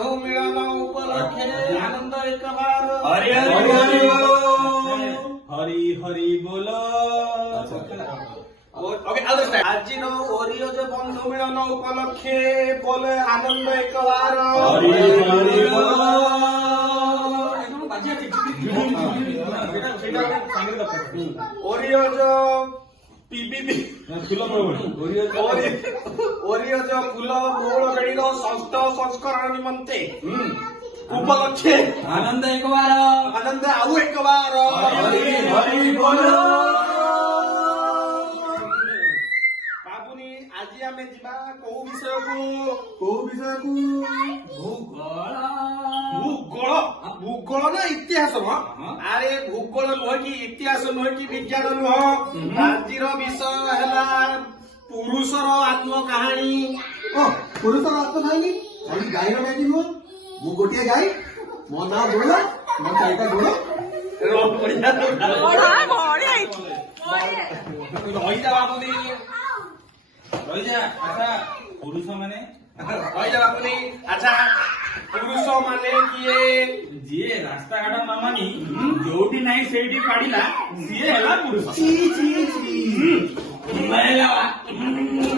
बंधु मिलन उपलक्षे आनंद एक बार हरि हरि हरि बोलो हरि हरि बोलो ओके आज ओरियो जो बंधु मिलन उपलक्षे बोले आनंद एक बार हरि हरि बोलो ओरियो जो पीबीबी ओरियो जो फूल मूल बेड़ी षष्ठ संस्करण निमंते उपलक्षे आनंद एक बार आनंद आउ एक बार हरि हरि बोलो बाबुनी आज आमे जिबा को विषय को भूगोल भूगोल ना इतिहास अरे भूगोल नुह कि इतिहास नुह कि विज्ञान नुह आज विषय है पुरुषर आत्म कहानी पुरुषर आत्म कहानी गाई गाई नुह मु गोटे गाई मो ना बोल मो चारिटा गोड़ रहीजा बाबुनी रहीजा अच्छा पुरुष माने रहीजा बाबुनी अच्छा पुरुष माने किए ଯିଏ ରାସ୍ତାଘାଟ ନ ମାନି ଯୋଉଠି ନାହିଁ ସେଇଠି ପାଡ଼ିଲା ସିଏ ହେଲା ପୁରୁଷ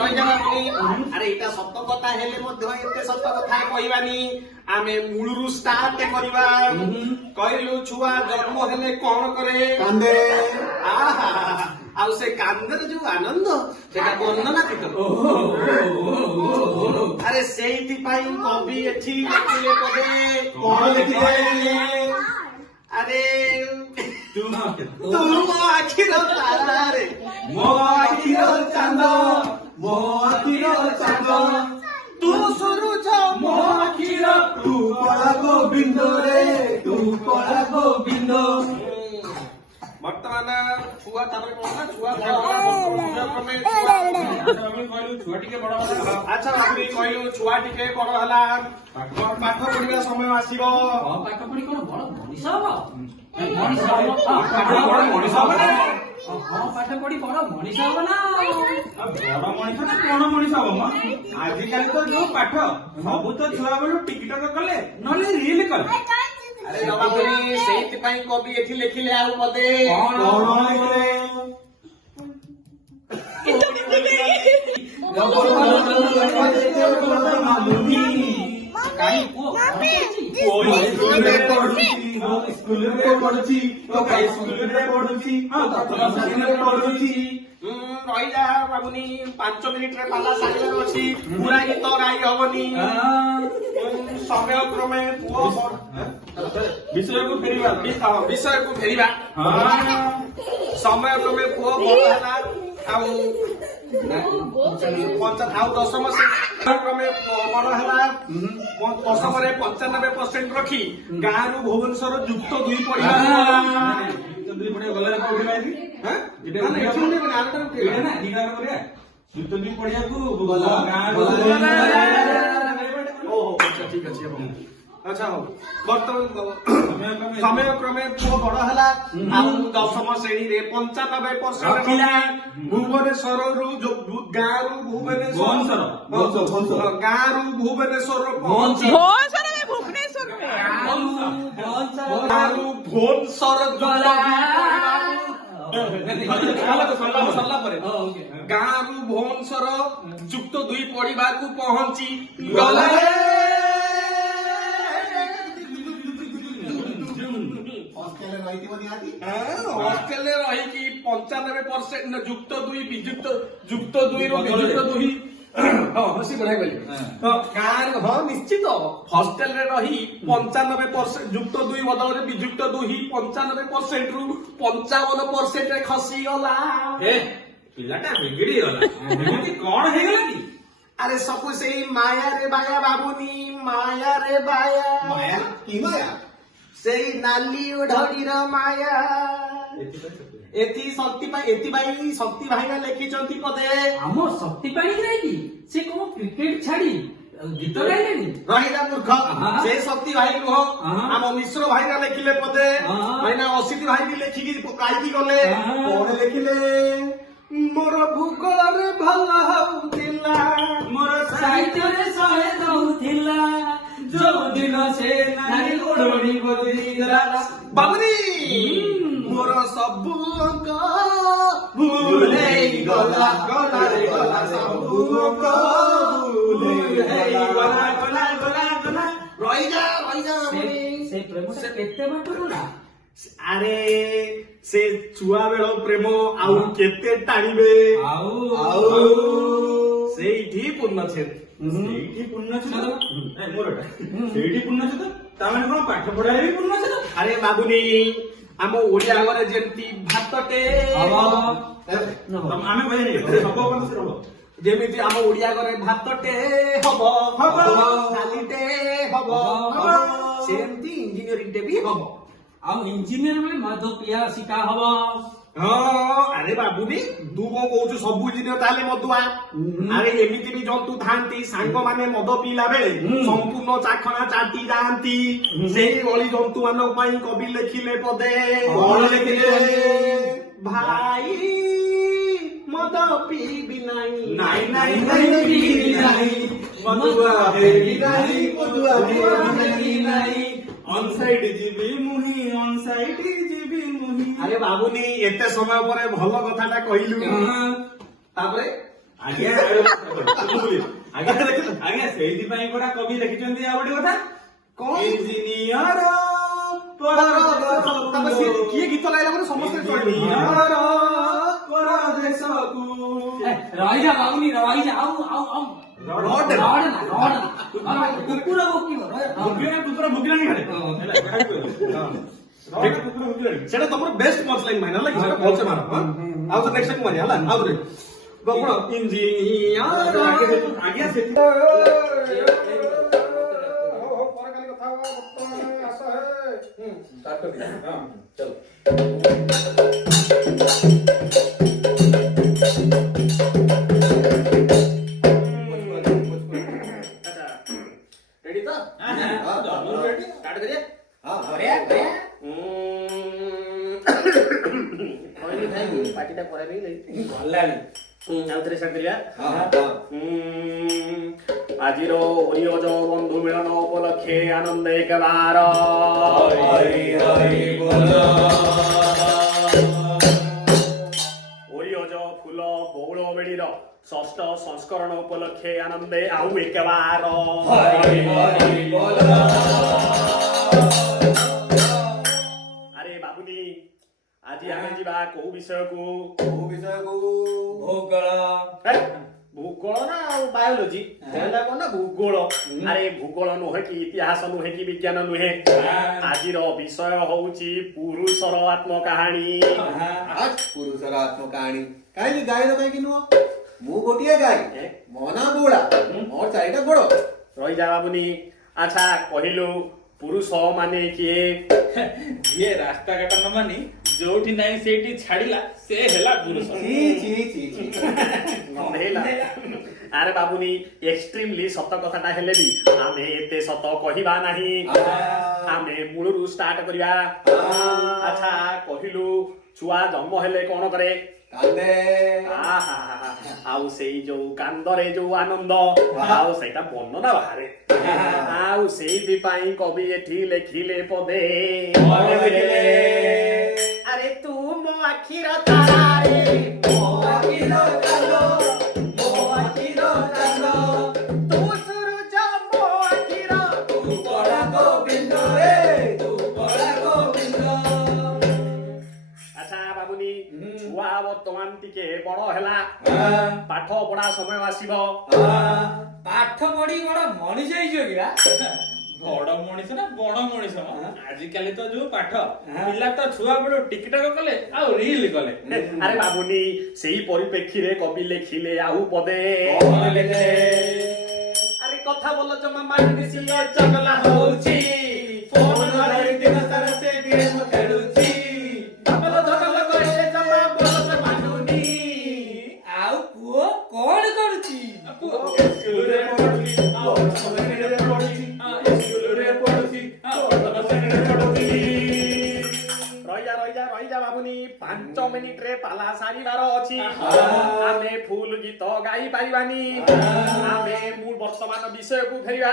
ରहीजा ବାବୁନି ଆରେ ଏଇଟା ସତ କଥା ହେଲେ ମଧ୍ୟ ଏତେ ସତ କଥା କହିବାନି ଆମେ ମୂଳରୁ ଷ୍ଟାର୍ଟ କରିବା କହିଲୁ ଛୁଆ ଜନ୍ମ ହେଲେ କଣ କରେ कांदे ଆଉ ସେ କାନ୍ଦରେ ଯୋଉ ଆନନ୍ଦ ସେଟା ବର୍ଣ୍ଣନା କର ଆରେ ସେଇଥିପାଇଁ କବି ଏଠି ଲେଖିଲେ ପଦେ କଣ ଲେଖିଲେ ଆରେ ତୁ ମୋ ଆଖିର ତାରାରେ ମୋ ଆଖିର ଚାନ୍ଦ ମୋ ଆଖିର ଚାନ୍ଦ ତୁ ସୁରୁଜ ମୋ ଆଖିର ତୁ କଳା ଗୋବିନ୍ଦ ରେ ତୁ କଳା ଗୋବିନ୍ଦ ବର୍ତ୍ତମାନ ଛୁଆ ତାପରେ କଣ ନା ଛୁଆ ଛୁଆ ଟିକେ ବଡ ହେଲା ଆଚ୍ଛା ବାବୁନି କହିଲୁ ଛୁଆ ଟିକେ ବଡ ହେଲା ପାଠ ପଢିବା ସମୟ ଆସିବ ପାଠ ପଢି କଣ ବଡ ମଣିଷ ହବ ମଣିଷ ହବ ନା ପାଠ ପଢି ବଡ ମଣିଷ ହବ ନା ବଡ ମଣିଷ ନା କଣ ମଣିଷ ହବ ମ ଆଜିକାଲି ତ ଯୋଉ ପାଠ ସବୁ ତ ଛୁଆ ବେଳୁ ଟିକଟକ କଲେ ନହେଲେ ରିଲ କଲେ ଆରେ ବାବୁନି ସେଇଥିପାଇଁ କବି ଏଠି ଲେଖିଲେ ଆଉ ପଦେ କଣ ଲେଖିଲେ କାହିଁ ପୁଅ ସ୍କୁଲରେ ପଢୁଛି ସ୍କୁଲରେ ପଢୁଛି ପଢୁଛି ରହିଲା ବାବୁନି 5 ମିନିଟରେ ପାଲା ସାରିବାର ଅଛି ପୁରା ଗୀତ ଗାଇ ହବନି ସମୟ କ୍ରମେ ପୁଅ ବିଷୟକୁ ଫେରିବା ବିଷୟକୁ ଫେରିବା ସମୟ କ୍ରମେ ପୁଅ ବଡ ହେଲା ଆଉ 10ମ କ୍ରମେ ବଡ ହେଲା 10ମରେ 95% ରଖି ଗାଁରୁ ଭୁବନେଶ୍ୱର ଯୁକ୍ତ 2 ପଢିବା ଯୁକ୍ତ 2 ପଢିବାକୁ ଠିକ ଅଛି ଆଚ୍ଛା ହଉ ବର୍ତ୍ତମାନ ସମୟ କ୍ରମେ ପୁଅ ବଡ ହେଲା ଆଉ 10ମ ଶ୍ରେଣୀରେ 95% ରଖିଲା ଭୁବନେଶ୍ୱରରୁ ଗାଁରୁ ଭୁବନେଶ୍ୱର ଗାଁରୁ ଭୁବନେଶ୍ୱର ପହଞ୍ଚି ଗାଁରୁ ଭୁବନେଶ୍ୱର ସରିଲା ପରେ ଗାଁରୁ ଭୁବନେଶ୍ୱର ଯୁକ୍ତ 2 ପଢିବାକୁ ପହଞ୍ଚି ଗଲା ହଷ୍ଟେଲରେ ରହିକି 95% ଯୁକ୍ତ 2 ବିଯୁକ୍ତ ଯୁକ୍ତ 2 ରୁ ବିଯୁକ୍ତ 2 ହସି ବଢାଇ ଗଲେ ଗାଁରେ ନିଶ୍ଚିତ ହଷ୍ଟେଲରେ ରହି 95% ଯୁକ୍ତ 2 ବଦଳରେ ବିଯୁକ୍ତ 2 95% ରୁ 55% ଖସିଗଲା ପିଲାଟା ବିଗିଡି ଗଲା ଏମିତି କଣ ହେଇଗଲା କି ଆରେ ସବୁ ସେଇ ମାୟାରେ ବାୟା ବାବୁନି ମାୟାରେ ବାୟା ମାୟା କି ମାୟା ସେଇ ନାଲି ଓଢଡିର ମାୟା ଏଥିପାଇଁ ଶକ୍ତି ଭାଇନା ଲେଖିଛନ୍ତି ପଦେ ଆମ ଶକ୍ତି ପାଣି ଯାଇକି ସେ କଣ କ୍ରିକେଟ ଛାଡି ଗୀତ ଗାଇଲେଣି ରହିଲା ମୂର୍ଖ ସେ ଶକ୍ତି ଭାଇ ନୁହଁ ଆମ ମିଶ୍ର ଭାଇନା ଲେଖିଲେ ପଦେ ଭାଇନା ଅସିତି ଭାଇ ବି ଲେଖିକି ଗାଇକି ଗଲେ କଣ ଲେଖିଲେ ମୋର ଭୂଗୋଳରେ ଭଲ ହଉଥିଲା ମୋର ସାହିତ୍ୟରେ 100 ଦଉଥିଲା ଯୋଉଦିନ ସେ ନାରୀ ଓଢଣୀ ବଦଳିଲା। ବାବୁନି ମୋର ସବୁ ଅଙ୍କ ଭୁଲେଇ ଗଲା ଗଲାରେ ଗଲା ସବୁ ଅଙ୍କ ଭୁଲେଇ ଗଲା ଗଲା ଗଲା ଗଲା ରହିଯା ବାବୁନି। ସେ ପ୍ରେମଟା କେତେ ବାଟ ଗଲା? ଆରେ ସେ ଛୁଆ ବେଳ ପ୍ରେମ ଆଉ କେତେ ଟାଣିବେ ଆଉ ସେଇଠି ପୂର୍ଣ୍ଣଛେଦ। ସେଇଠି ପୂର୍ଣ୍ଣଛେଦ ମୋର ଏଟା ସେଇଠି ପୂର୍ଣ୍ଣଛେଦ ତାମାନେ କଣ ପାଠ ପଢାରେ ବି ପୂର୍ଣ୍ଣଛେଦ? ଆରେ ବାବୁନି ଆମ ଓଡିଆ ଘରେ ଯେମିତି ଭାତଟେ ହବ। ଆମେ କହିବାନି ହବ କଣ ହବ ଯେମିତି ଆମ ଓଡିଆ ଘରେ ଭାତଟେ ହବ ହବ। ଡାଲିଟେ ହବ ସେମିତି ଇଞ୍ଜିନିୟରିଂ ଟେ ବି ହବ। ଆଉ ଇଞ୍ଜିନିୟର ବେଳେ ମଦ ପିଆ ଶିକା ହବ। ହଁ ଆରେ ବାବୁନି ତୁ କଣ କହୁଛୁ ସବୁ ଇଞ୍ଜିନିୟର ତାହେଲେ ମଦୁଆ? ଆରେ ଏମିତି ବି ଜନ୍ତୁ ଥାନ୍ତି ସାଙ୍ଗମାନେ ମଦ ପିଇଲା ବେଳେ ସମ୍ପୂର୍ଣ୍ଣ ଚାଖଣା ଚାଟି ଯାଆନ୍ତି। ସେଇଭଳି ଜନ୍ତୁ ମାନଙ୍କ ପାଇଁ କବି ଲେଖିଲେ ପଦେ କଣ ଲେଖିଲେ? ଭାଇ ମଦ ପିଇବି ନାହିଁ ନାଇଁ ନାଇଁ ନାଇଁ ପିଇବି ନାହିଁ ମଦୁଆ ହେବି ନାହିଁ ମଦୁଆ ହେବି ନାହିଁ ଅନସାଇଡ ଯିବି ମୁହିଁ ଅନସାଇଡ ଯିବି ମୁହିଁ। ଆରେ ବାବୁନି ଏତେ ସମୟ ପରେ ଭଲ କଥାଟା କହିଲୁ। ତାପରେ ଆଜ୍ଞା ଆଜ୍ଞା ସେଇଥିପାଇଁ ଗୋଟା କବି ଲେଖିଛନ୍ତି ଆଉ ଗୋଟେ କଥା କଣ? ଇଞ୍ଜିନିୟର ତାପରେ ସିଏ କିଏ ଗୀତ ଗାଇଲା ପରେ ସମସ୍ତେ କହିଲେ ଇଞ୍ଜିନିୟର ପରଦେଶକୁ ରହିଯା ବାବୁନି ରହିଯା। ଆଉ ରଡ ରଡ ନା କୁକୁର ଭୋକିବ। କୁକୁର ଭୁକିଲାଣି ଘରେ କୁକୁର ଭୁକିଲାଣି ସେଟା ତମର ବେଷ୍ଟ ପଞ୍ଚ ଲାଇନ୍ ମାଇନା ହେଲା କି ସେଟା ଭଲସେ ମାର। ଆଉ ତ ନେକ୍ସଟ ଟାଇମ୍ ମାରିବା ହେଲା ଆଉ ଥରେ କଣ ଇଞ୍ଜିନିୟର ଆଜ୍ଞା ସେଠି ରେଡି ତ ଷ୍ଟାର୍ଟ କରିବା। ପାଟିଟା ଖରାପ ହେଇଗଲା ଆଉଥରେ ଷ୍ଟାର୍ଟ କରିବା। ଆଜିର ଓରିଓଜ ବନ୍ଧୁ ମିଳନ ଉପଲକ୍ଷେ ଆନନ୍ଦ ଏକବାର ଓରିଓଜ ଫୁଲ ବଉଳ ବେଡିର ଷଷ୍ଠ ସଂସ୍କରଣ ଉପଲକ୍ଷେ ଆନନ୍ଦେ ଆଉ ଏକବାର। ଆରେ ବାବୁନି ଆଜି ଆମେ ଯିବା କୋଉ ବିଷୟକୁ? ଭୂଗୋଳ ଭୂଗୋଳ ନା ଆଉ ବାୟୋଲୋଜି ହେଲା କଣ ନା ଭୂଗୋଳ। ଆରେ ଭୂଗୋଳ ନୁହେଁ କି ଇତିହାସ ନୁହେଁ କି ବିଜ୍ଞାନ ନୁହେଁ। ଆଜିର ବିଷୟ ହଉଛି ପୁରୁଷର ଆତ୍ମକାହାଣୀ। ପୁରୁଷର ଆତ୍ମକାହାଣୀ କାହିଁକି ଗାଈର କାହିଁକି ନୁହଁ? ମୁଁ ଗୋଟିଏ ଗାଈ ମୋ ନାଁ ବଉଳା ମୋର 4ଟା ଗୋଡ଼। ରହିଯା ବାବୁନି ଆଚ୍ଛା କହିଲୁ ପୁରୁଷ ମାନେ କିଏ? ଯିଏ ରାସ୍ତାଘାଟ ନ ମାନି ଯୋଉଠି ନାହିଁ ସେଇଠି ଛାଡିଲା ସେ ହେଲା ପୁରୁଷ। ଗନ୍ଧେଇଲା। ଆରେ ବାବୁନି ଏକ୍ସଟ୍ରିମଲି ସତ କଥାଟା ହେଲେ ବି ଆମେ ଏତେ ସତ କହିବା ନାହିଁ। ଆମେ ମୂଳରୁ ଷ୍ଟାର୍ଟ କରିବା। ଆଚ୍ଛା କହିଲୁ ଛୁଆ ଜନ୍ମ ହେଲେ କଣ କରେ? ଆଉ ସେଇ ଯୋଉ କାନ୍ଦରେ ଯୋଉ ଆନନ୍ଦ ଆଉ ସେଇଟା ବର୍ଣ୍ଣନା ବାହାରେ। ଆଉ ସେଇଥିପାଇଁ କବି ଏଠି ଲେଖିଲେ ପଦେ ଆରେ ତୁ ମୋ ଆଖିର ତାରାରେ ମୋ ଆଖିର ଚାନ୍ଦ ମୋ ଆଖିର ଚାନ୍ଦ ତୁ ସୂରୁଜ ମୋ ଆଖିର ତୁ କଳା ଗୋବିନ୍ଦ ରେ ତୁ କଳା ଗୋବିନ୍ଦ। ଆଚ୍ଛା ବାବୁନି ଛୁଆ ବର୍ତ୍ତମାନ ଟିକେ ବଡ ହେଲା ପାଠ ପଢା ସମୟ ଆସିବ। ପାଠ ପଢି ବଡ ମଣିଷ ହେଇଯିବ କିରା? ବଡ ମଣିଷ ନା ବଡ ମଣିଷ ଆଜିକାଲି ତ ଯୋଉ ପାଠ ପିଲା ତ ଛୁଆ ବେଳୁ ଟିକଟକ କଲେ ଆଉ ରିଲ କଲେ। ଆରେ ବାବୁନି ସେଇ ପରିପ୍ରେକ୍ଷୀରେ କବି ଲେଖିଲେ ଆଉ ପଦେ ଆରେ କଥା ବୋଲ ଜମା ମାଟି ସିଏ ଚଗଲା ହଉଛି ଫୋନ ଧରି ଦିନ ସାରା ସେ ଗେମ୍ ଖେଳୁଛି ଧବଲ ଧବଲ କହିଲେ ଜମା ବୋଲ ମାନୁନି। ଆଉ ପୁଅ କଣ କରୁଛି? ସ୍କୁଲରେ ପଢୁଛି ସ୍କୁଲରେ ପଢୁଛି ସ୍କୁଲରେ ପଢୁଛି ରହିଯା ବାବୁନି 5 मिनिट रे पाला सारिबार अछि आमे फुल गीत गाई पारिबानी आमे मूल वर्तमान विषय को फेरिबा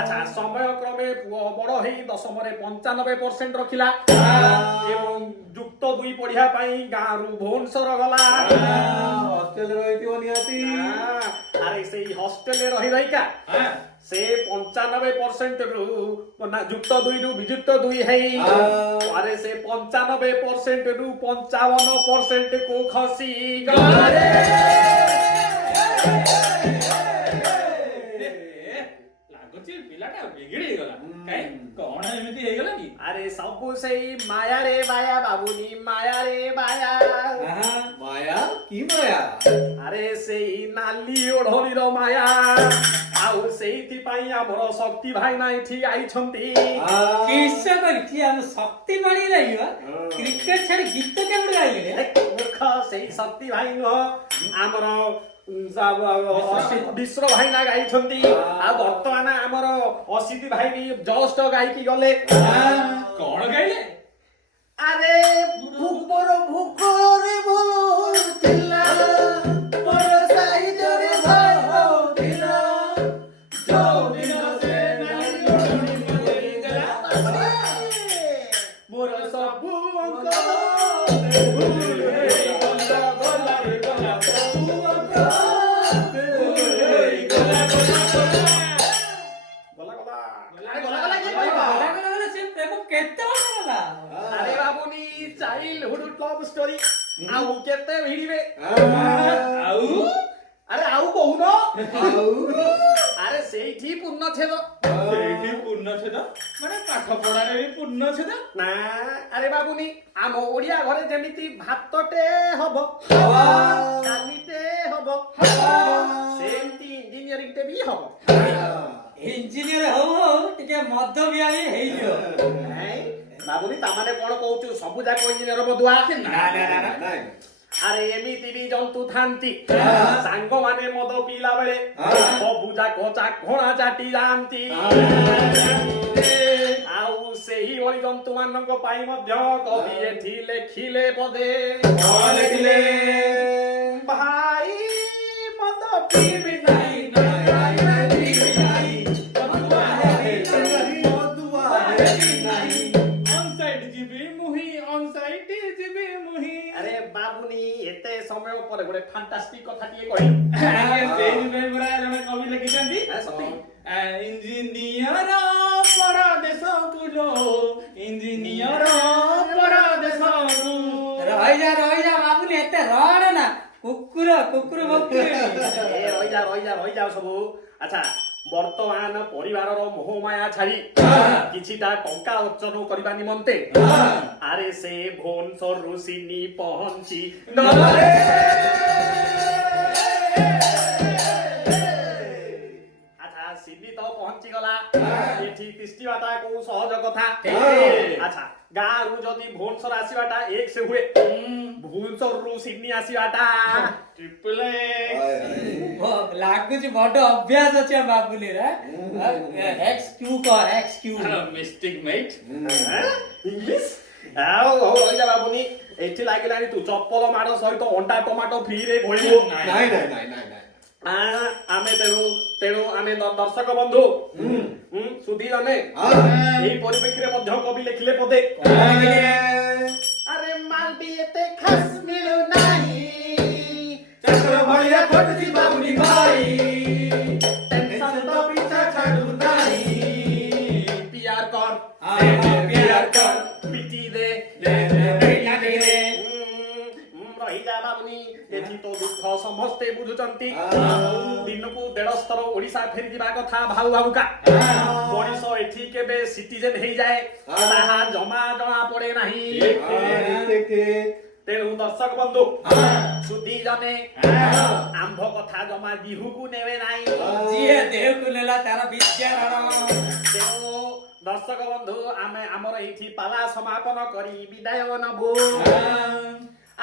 अच्छा समय क्रमे पुओ बड़ हेई दशम रे 95% रखिला एवं युक्त 2 पढ़िया पई गारू भुवनेश्वर गला हॉस्टेल रहिथियो निहाती अरे से हॉस्टेल रे रही रही का से 95% रु युक्त 2 रु वियुक्त 2 हेई अरे से 95% रु 55% को खसी गले ଲାଗୁଛି ପିଲାଟା ବିଗିଡି ଗଲା କାଇଁ କଣ ଏମିତି ହେଇଗଲା କି अरे सबु सेई माया रे बाया बाबुनी माया रे बाया माया की माया अरे सेई नाली ओढोली रो माया आउ सेइथि पई हमर शक्ति भाई ना एठी आइछंती किस करछि हम शक्ति बणी रहियो क्रिकेट छाड़ी गीत केन गाइले मूर्ख सेई शक्ति भाई नो हमर विश्व भाई ना गाइछंती आ वर्तमान हमर असिति भाई भी जस्ट गाइकी गले କଣ ଗାଇଲେ अरे भूखरे बोलुथिला मोर साहित्ୟରେ ଭାଇ ହଉଥିଲା ଯୋଉଦିନ ସେ ନାଲି ଓଢ଼ଣୀ ମୋତେ ଦେଲା मोर सबु अंक भूल ହେଇଗଲା ଗଲା रे गला ସବୁ ଅଙ୍କ गला से प्रेम केते वर्ष गला अरे बाबुनी चाइल्डहुड लव स्टोरी आउ केते भिड़िबे ଆଉ अरे आउ कहून ଆଉ अरे सेठी पूर्ण छेद ସେଇଠି ପୂର୍ଣ୍ଣଛେଦ ମାନେ ପାଠ ପଢାରେ ବି ପୂର୍ଣ୍ଣଛେଦ ना अरे बाबुनी आम ओडिया घरे जेमिति भातटे हबो डालीटे हबो सेमति इंजीनियरिंग टे भी हबो इंजीनियर हो टिके मध्य बियाली हेइयो बाबुनी तामाने कोन कहउछु सब जाक इंजीनियर बदुआ ନା ନା ନା ନା ନାଇଁ अरे एमिति भी जंतु थांती सांग माने मद पीला बेले सबु जाक चाखणा चाटी जानती आउ सेही ओली जंतु मानक पाई मध्य कवि एठी लेखिले पदे लेखिले भाई मद पीबी नाही ଅନସାଇଡ୍ ଯିବି ମୁହିଁ ଅନସାଇଡ୍ ଯିବି ମୁହିଁ अरे बाबुनी एते समय पर गोटे फैंटास्टिक कथा टिए कहि ସେଇଥିପାଇଁ ପୁରା ଜଣେ କବି ଲେଖିଛନ୍ତି ସତି ଇଞ୍ଜିନିୟର ପରଦେଶକୁ ଲୋ ଇଞ୍ଜିନିୟର ପରଦେଶକୁ रही जा बाबू ने एते रड ना कुकुर कुकुर बकुर ए रही जा सब अच्छा वर्तमान परिवार मोह माया छाड़ी किछिटा टंका अर्जन करबा निमंते अरे से भुवनेश्वर ऋषिनी पहुंची गले अच्छा सिद्धि तो पहुंची गला एठी तिष्टिबाटा को सहज कथा अच्छा गाँ रु जदि भुवनेश्वर आसीबाटा एक से हुए भुवनेश्वर रु सिडनी आसीबाटा ट्रिपल लागुच बड अभ्यास अछि बाबू ने रे एक्स क्यू मिस्टेक मेट इंग्लिश आओ जा बाबुनी एठी लागिलानी तू चप्पल माड सहित अंडा टमाटो फ्री रे घोइबो ନାଇଁ ନାଇଁ ନାଇଁ ନାଇଁ ନାଇଁ आमे तेणु आमे दर्शक बंधु सुधी जने एही परिप्रेक्षी रे मध्य कवि लेखिले पदे अरे मालटी एते खास मिलु नाही चक्र भଳିଆ ଖଟୁଛି ବାବୁନି ଭାଇ टेंशन तो पीछा छाडू नाही प्यार कर प्यार कर पिटी दे रहीजा बाबुनी एठी तो दुख समस्ते बुझुचंती दिन को 1.5 स्तर ओडिसा फेरी दिबा कथा भाउ भाउका मनीष एठी केबे सिटीजन हेई जाए ताहा जमा जमा पड़े नाही तेणु दर्शक बंधु सुधी जने आंभ कथा जमा दिहु को नेवे नाही जिए देह को लेला तारा विद्यारण तेणु दर्शक बंधु आमे हमर एठी पाला समापन करी विदाय नबो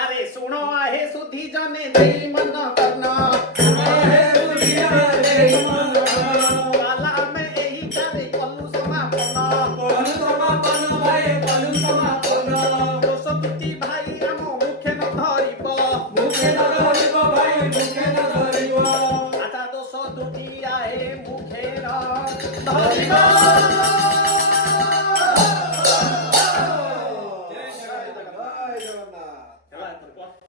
अरे सुनो आहे सुधी जने देई मन करना सुनो आहे सुधी जने देई मन करना